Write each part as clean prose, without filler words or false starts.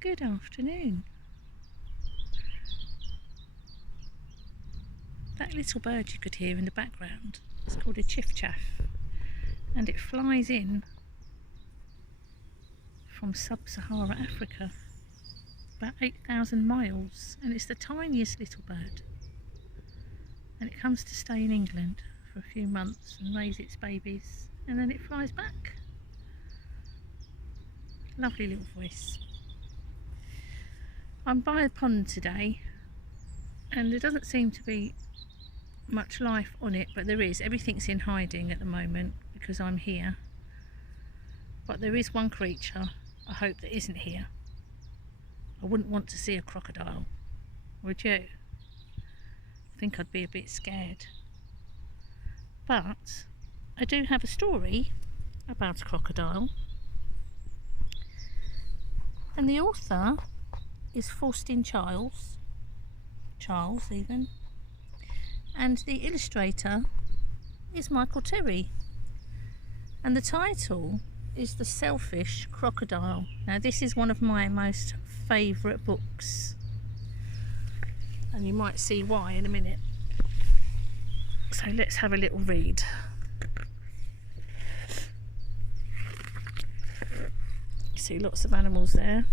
Good afternoon. That little bird you could hear in the background is called a chiff-chaff, and it flies in from sub-Sahara Africa, about 8,000 miles, and it's the tiniest little bird, and it comes to stay in England for a few months and raise its babies, and then it flies back. Lovely little voice. I'm by a pond today, and there doesn't seem to be much life on it, but there is. Everything's in hiding at the moment because I'm here, but there is one creature I hope that isn't here. I wouldn't want to see a crocodile, would you? I think I'd be a bit scared, but I do have a story about a crocodile, and the author is Faustin Charles even, and the illustrator is Michael Terry, and the title is The Selfish Crocodile. Now this is one of my most favourite books, and you might see why in a minute. So let's have a little read. You see lots of animals there.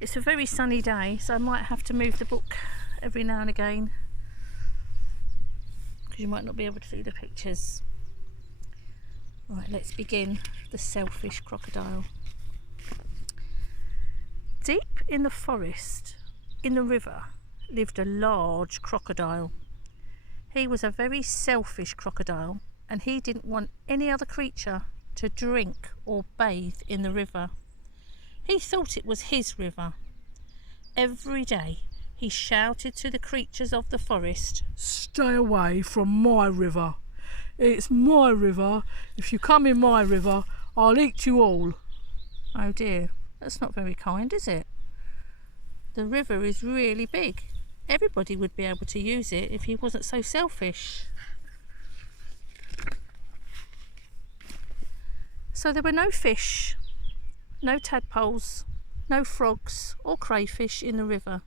It's a very sunny day, so I might have to move the book every now and again because you might not be able to see the pictures. Right, let's begin. The Selfish Crocodile. Deep in the forest, in the river, lived a large crocodile. He was a very selfish crocodile, and he didn't want any other creature to drink or bathe in the river. He thought it was his river. Every day he shouted to the creatures of the forest, "Stay away from my river. It's my river. If you come in my river, I'll eat you all." Oh dear, that's not very kind, is it? The river is really big. Everybody would be able to use it if he wasn't so selfish. So there were no fish, no tadpoles, no frogs or crayfish in the river.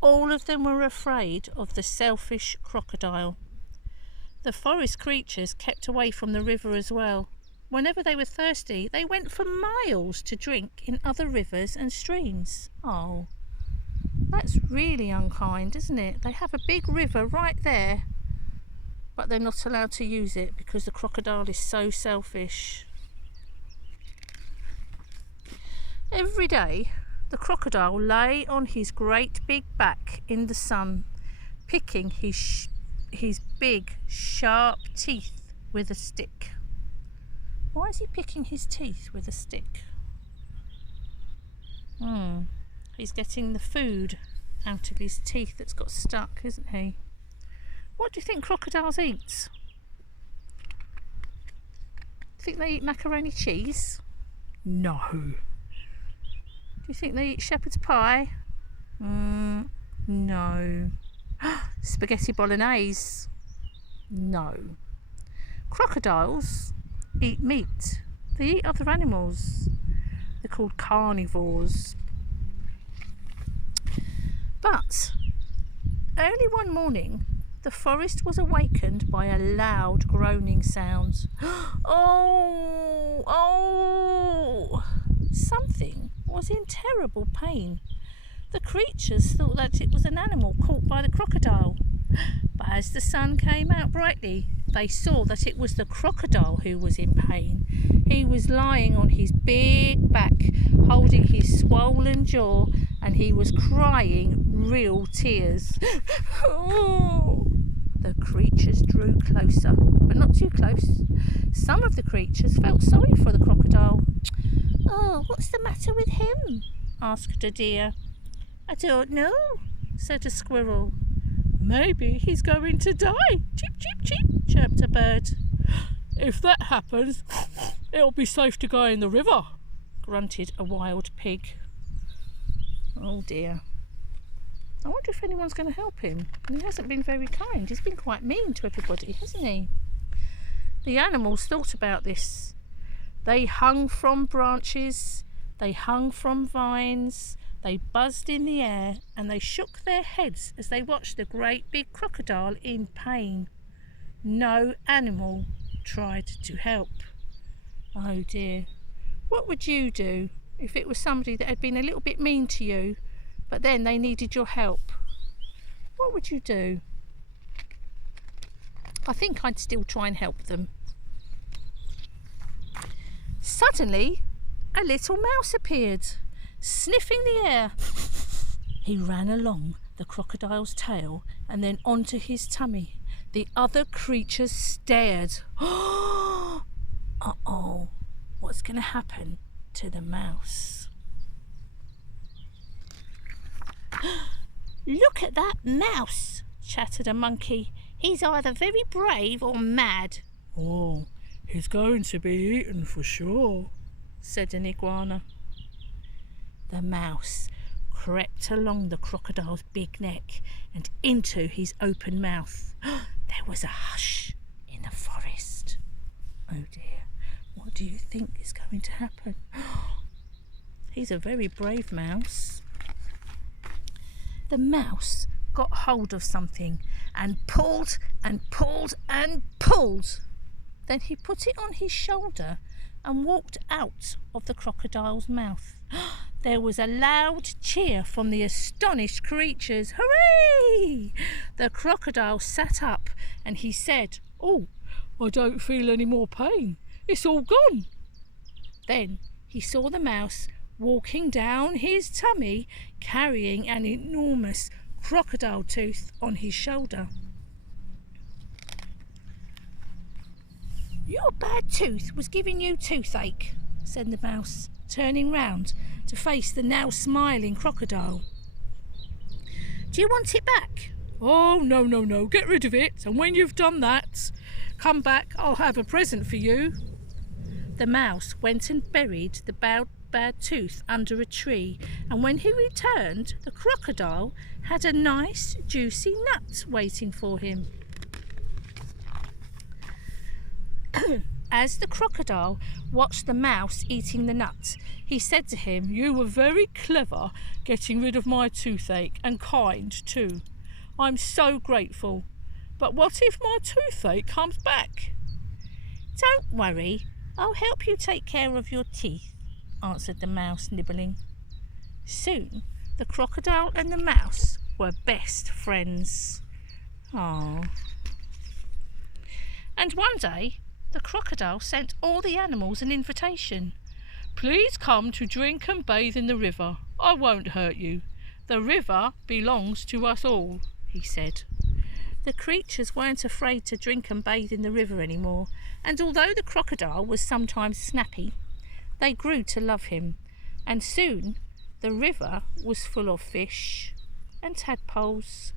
All of them were afraid of the selfish crocodile. The forest creatures kept away from the river as well. Whenever they were thirsty, they went for miles to drink in other rivers and streams. Oh, that's really unkind, isn't it? They have a big river right there, but they're not allowed to use it because the crocodile is so selfish. Every day, the crocodile lay on his great big back in the sun, picking his big, sharp teeth with a stick. Why is he picking his teeth with a stick? He's getting the food out of his teeth that's got stuck, isn't he? What do you think crocodiles eat? Do you think they eat macaroni cheese? No. Do you think they eat shepherd's pie? No. Spaghetti bolognese? No. Crocodiles eat meat. They eat other animals. They're called carnivores. But early one morning, the forest was awakened by a loud groaning sound. Oh! Something was in terrible pain. The creatures thought that it was an animal caught by the crocodile. But as the sun came out brightly, they saw that it was the crocodile who was in pain. He was lying on his big back, holding his swollen jaw, and he was crying real tears. Oh! The creatures drew closer, but not too close. Some of the creatures felt sorry for the crocodile. "Oh, what's the matter with him?" asked a deer. "I don't know," said a squirrel. "Maybe he's going to die. Cheep, cheep, cheep," chirped a bird. "If that happens, it'll be safe to go in the river," grunted a wild pig. Oh dear. I wonder if anyone's going to help him. He hasn't been very kind. He's been quite mean to everybody, hasn't he? The animals thought about this. They hung from branches, they hung from vines, they buzzed in the air, and they shook their heads as they watched the great big crocodile in pain. No animal tried to help. Oh dear. What would you do if it was somebody that had been a little bit mean to you, but then they needed your help? What would you do? I think I'd still try and help them. Suddenly, a little mouse appeared, sniffing the air. He ran along the crocodile's tail and then onto his tummy. The other creatures stared. Uh-oh, what's going to happen to the mouse? Look at that mouse, chattered a monkey. He's either very brave or mad. Oh, he's going to be eaten for sure, said an iguana. The mouse crept along the crocodile's big neck and into his open mouth. There was a hush in the forest. Oh dear, what do you think is going to happen? He's a very brave mouse. The mouse got hold of something and pulled and pulled and pulled. Then he put it on his shoulder and walked out of the crocodile's mouth. There was a loud cheer from the astonished creatures. Hooray! The crocodile sat up and he said, "Oh, I don't feel any more pain. It's all gone." Then he saw the mouse walking down his tummy, carrying an enormous crocodile tooth on his shoulder. "Your bad tooth was giving you toothache," said the mouse, turning round to face the now smiling crocodile. "Do you want it back?" "Oh, no, get rid of it, and when you've done that, come back, I'll have a present for you." The mouse went and buried the bad tooth under a tree, and when he returned, the crocodile had a nice juicy nut waiting for him. As the crocodile watched the mouse eating the nut, he said to him, "You were very clever getting rid of my toothache, and kind too. I'm so grateful. But what if my toothache comes back?" "Don't worry, I'll help you take care of your teeth," answered the mouse, nibbling. Soon the crocodile and the mouse were best friends. Aww. And one day the crocodile sent all the animals an invitation. "Please come to drink and bathe in the river. I won't hurt you. The river belongs to us all," he said. The creatures weren't afraid to drink and bathe in the river anymore, and although the crocodile was sometimes snappy, they grew to love him, and soon the river was full of fish and tadpoles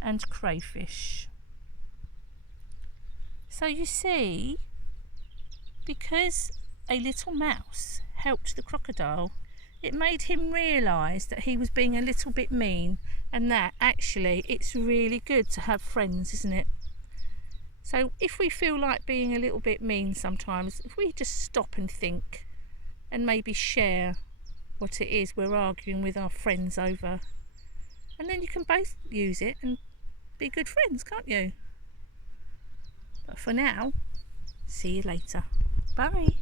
and crayfish. So you see, because a little mouse helped the crocodile, it made him realise that he was being a little bit mean, and that actually it's really good to have friends, isn't it? So if we feel like being a little bit mean sometimes, if we just stop and think and maybe share what it is we're arguing with our friends over, and then you can both use it and be good friends, can't you? But for now, see you later. Bye.